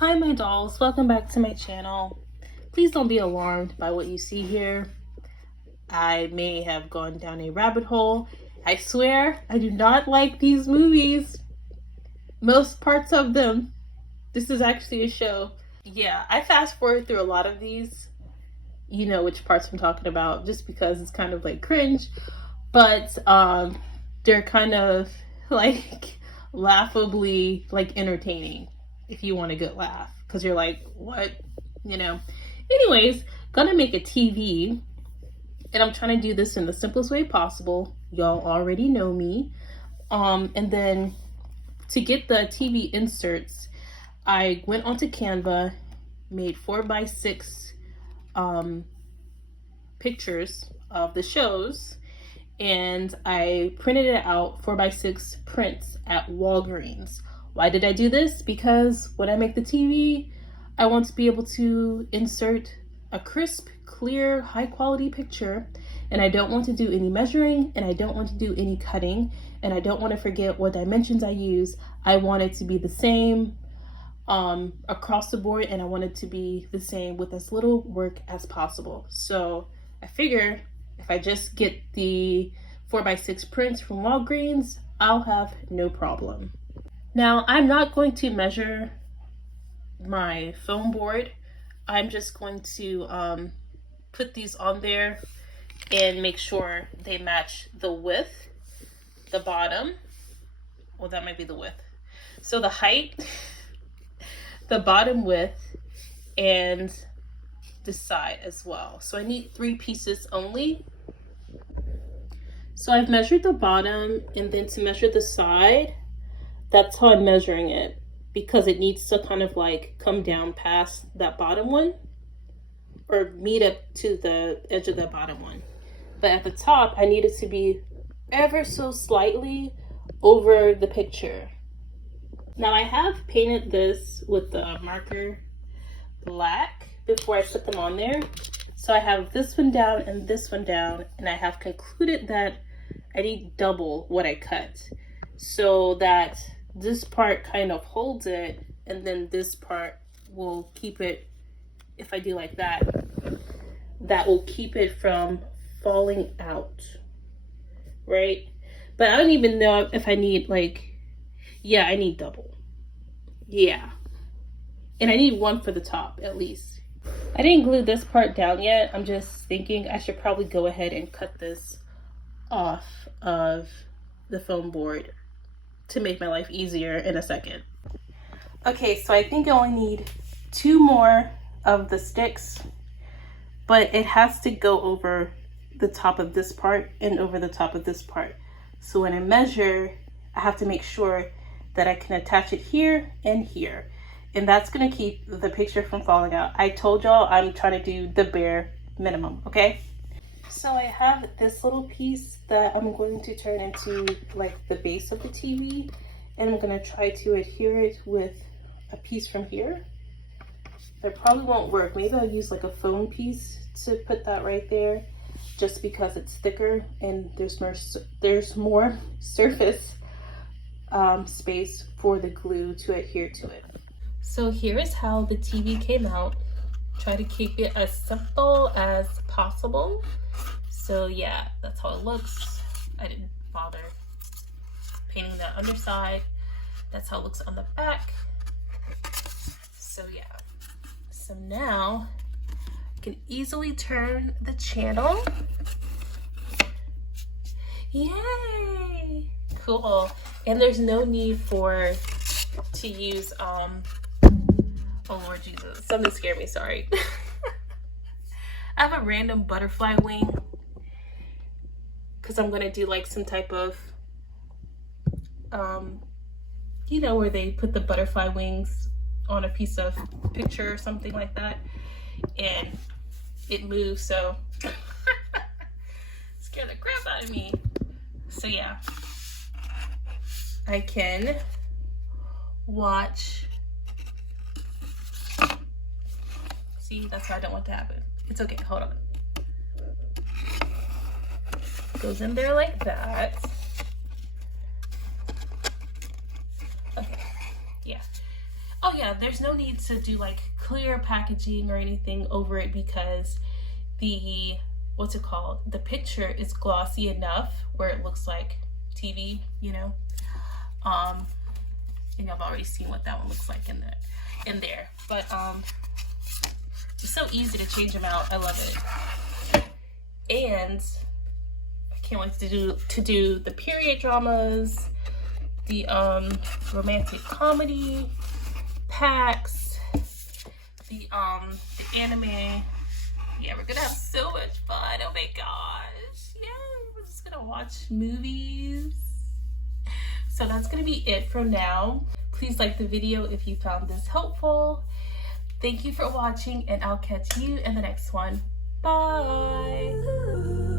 Hi my dolls, welcome back to my channel. Please don't be alarmed by what you see here. I may have gone down a rabbit hole. I swear I do not like these movies. Most parts of them. This is actually a show. Yeah, I fast forward through a lot of these. You know which parts I'm talking about just because it's kind of like cringe. But they're kind of like laughably like entertaining if you want a good laugh, because you're like, what, you know. Anyways, gonna make a TV, and I'm trying to do this in the simplest way possible. Y'all already know me. And then to get the TV inserts, I went onto Canva, made 4x6 pictures of the shows, and I printed it out 4x6 prints at Walgreens. Why did I do this? Because when I make the TV, I want to be able to insert a crisp, clear, high quality picture, and I don't want to do any measuring, and I don't want to do any cutting, and I don't want to forget what dimensions I use. I want it to be the same across the board, and I want it to be the same with as little work as possible. So I figure if I just get the 4x6 prints from Walgreens, I'll have no problem. Now, I'm not going to measure my foam board. I'm just going to put these on there and make sure they match the width, the bottom. Well, that might be the width. So the height, the bottom width, and the side as well. So I need 3 pieces only. So I've measured the bottom, and then to measure the side, that's how I'm measuring it, because it needs to kind of like come down past that bottom one or meet up to the edge of that bottom one. But at the top, I need it to be ever so slightly over the picture. Now I have painted this with the marker black before I put them on there. So I have this one down and this one down, and I have concluded that I need double what I cut, so that this part kind of holds it, and then this part will keep it, if I do like that, that will keep it from falling out, right? But I don't even know if I need like, yeah, I need double. Yeah. And I need one for the top at least. I didn't glue this part down yet. I'm just thinking I should probably go ahead and cut this off of the foam board to make my life easier in a second. Okay, so I think I only need 2 more of the sticks, but it has to go over the top of this part and over the top of this part. So when I measure, I have to make sure that I can attach it here and here. And that's gonna keep the picture from falling out. I told y'all I'm trying to do the bare minimum, okay? So I have this little piece that I'm going to turn into like the base of the TV, and I'm gonna try to adhere it with a piece from here. That probably won't work. Maybe I'll use like a foam piece to put that right there, just because it's thicker and there's more surface space for the glue to adhere to it. So here is how the TV came out. Try to keep it as simple as possible. So yeah, that's how it looks. I didn't bother painting the underside. That's how it looks on the back. So yeah. So now I can easily turn the channel. Yay! Cool. And there's no need to use oh Lord Jesus, something scared me, sorry. I have a random butterfly wing because I'm gonna do like some type of you know, where they put the butterfly wings on a piece of picture or something like that, and it moves, so scared the crap out of me. So yeah, I can watch. See, that's how I don't want to happen. It's okay, hold on. Goes in there like that. Okay, yeah. Oh yeah, there's no need to do like clear packaging or anything over it, because the, what's it called, the picture is glossy enough where it looks like TV, you know. And I've already seen what that one looks like in there. But it's so easy to change them out. I love it. And I can't wait to do the period dramas, the romantic comedy packs, the anime. Yeah, we're gonna have so much fun. Oh my gosh. Yeah, we're just gonna watch movies. So that's gonna be it for now. Please like the video if you found this helpful. Thank you for watching, and I'll catch you in the next one. Bye.